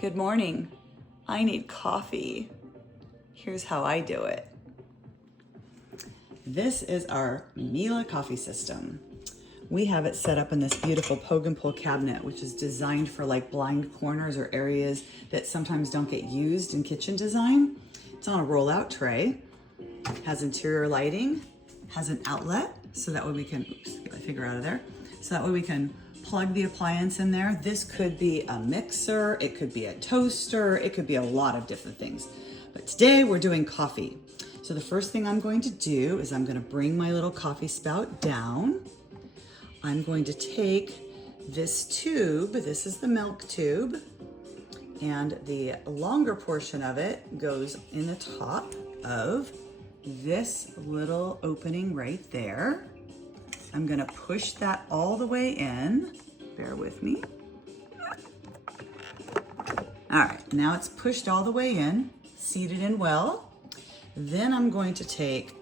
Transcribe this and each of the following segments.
Good morning. I need coffee. Here's how I do it. This is our Miele coffee system. We have it set up in this beautiful poke and pull cabinet, which is designed for like blind corners or areas that sometimes don't get used in kitchen design. It's on a rollout tray, has interior lighting, has an outlet, so that way we can, oops, get my finger out of there. So that way we can plug the appliance in there. This could be a mixer, it could be a toaster, it could be a lot of different things. But today we're doing coffee. So the first thing I'm going to do is I'm going to bring my little coffee spout down. I'm going to take this tube, this is the milk tube, and the longer portion of it goes in the top of this little opening right there. I'm gonna push that all the way in. Bear with me. All right, now it's pushed all the way in, seated in well. Then I'm going to take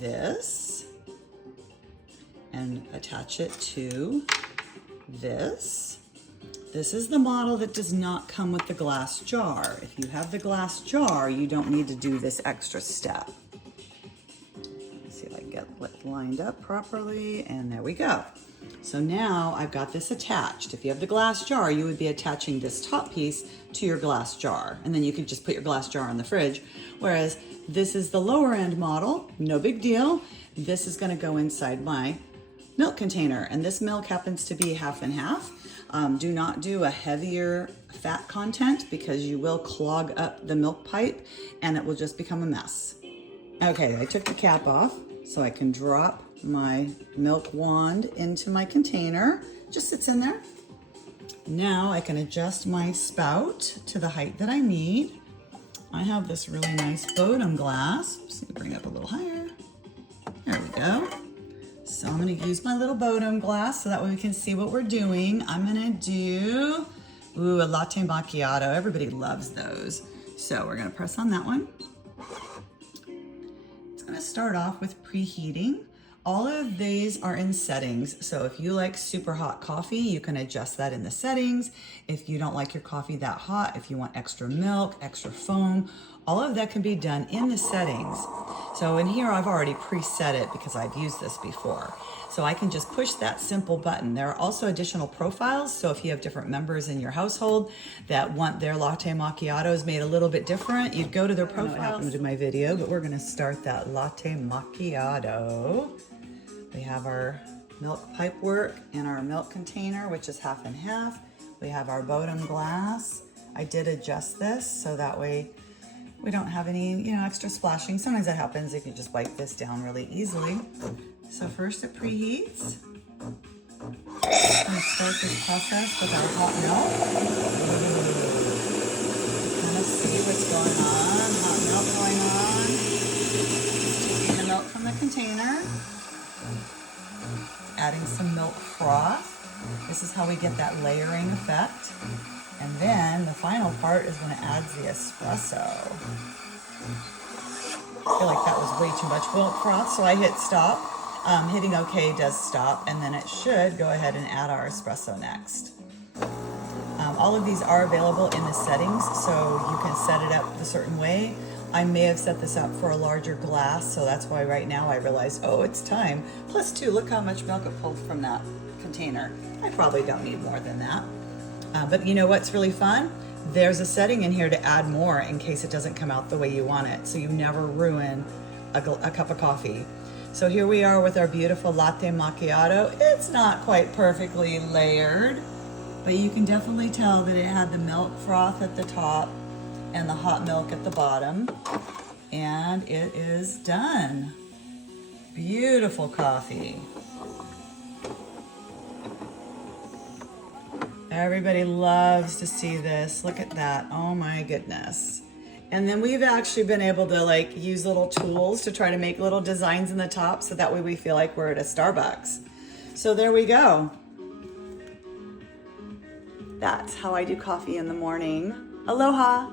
this and attach it to this. This is the model that does not come with the glass jar. If you have the glass jar, you don't need to do this extra step. Get it lined up properly, and there we go. So now I've got this attached. If you have the glass jar, you would be attaching this top piece to your glass jar, and then you could just put your glass jar in the fridge. Whereas this is the lower end model, no big deal. This is gonna go inside my milk container, and this milk happens to be half and half. Do not do a heavier fat content because you will clog up the milk pipe and it will just become a mess. Okay, I took the cap off so I can drop my milk wand into my container. Just sits in there. Now I can adjust my spout to the height that I need. I have this really nice Bodum glass. Just need to bring it up a little higher. There we go. So I'm gonna use my little Bodum glass so that way we can see what we're doing. I'm gonna do, a Latte Macchiato. Everybody loves those. So we're gonna press on that one. I'm gonna start off with preheating. All of these are in settings. So if you like super hot coffee, you can adjust that in the settings. If you don't like your coffee that hot, if you want extra milk, extra foam, all of that can be done in the settings. So in here, I've already preset it because I've used this before. So I can just push that simple button. There are also additional profiles. So if you have different members in your household that want their latte macchiatos made a little bit different, you'd go to their profiles. I don't know what happened to my video, but we're gonna start that latte macchiato. We have our milk pipe work in our milk container, which is half and half. We have our Bodum glass. I did adjust this so that way we don't have any, extra splashing. Sometimes that happens if you just wipe this down really easily. So first it preheats. We start this process with our hot milk. Kind of see what's going on. Hot milk going on. Taking the milk from the container. Adding some milk froth. This is how we get that layering effect. And then the final part is when it adds the espresso. I feel like that was way too much milk froth, so I hit stop. Hitting OK does stop, and then it should go ahead and add our espresso next. All of these are available in the settings, so you can set it up a certain way. I may have set this up for a larger glass, so that's why right now I realized, oh, it's time. Plus two, look how much milk it pulled from that container. I probably don't need more than that. But you know what's really fun? There's a setting in here to add more in case it doesn't come out the way you want it, so you never ruin a cup of coffee. So here we are with our beautiful latte macchiato. It's not quite perfectly layered, but you can definitely tell that it had the milk froth at the top and the hot milk at the bottom, and it is done. Beautiful coffee. Everybody loves to see this. Look at that. Oh my goodness. And then we've actually been able to use little tools to try to make little designs in the top so that way we feel like we're at a Starbucks. So there we go. That's how I do coffee in the morning. Aloha.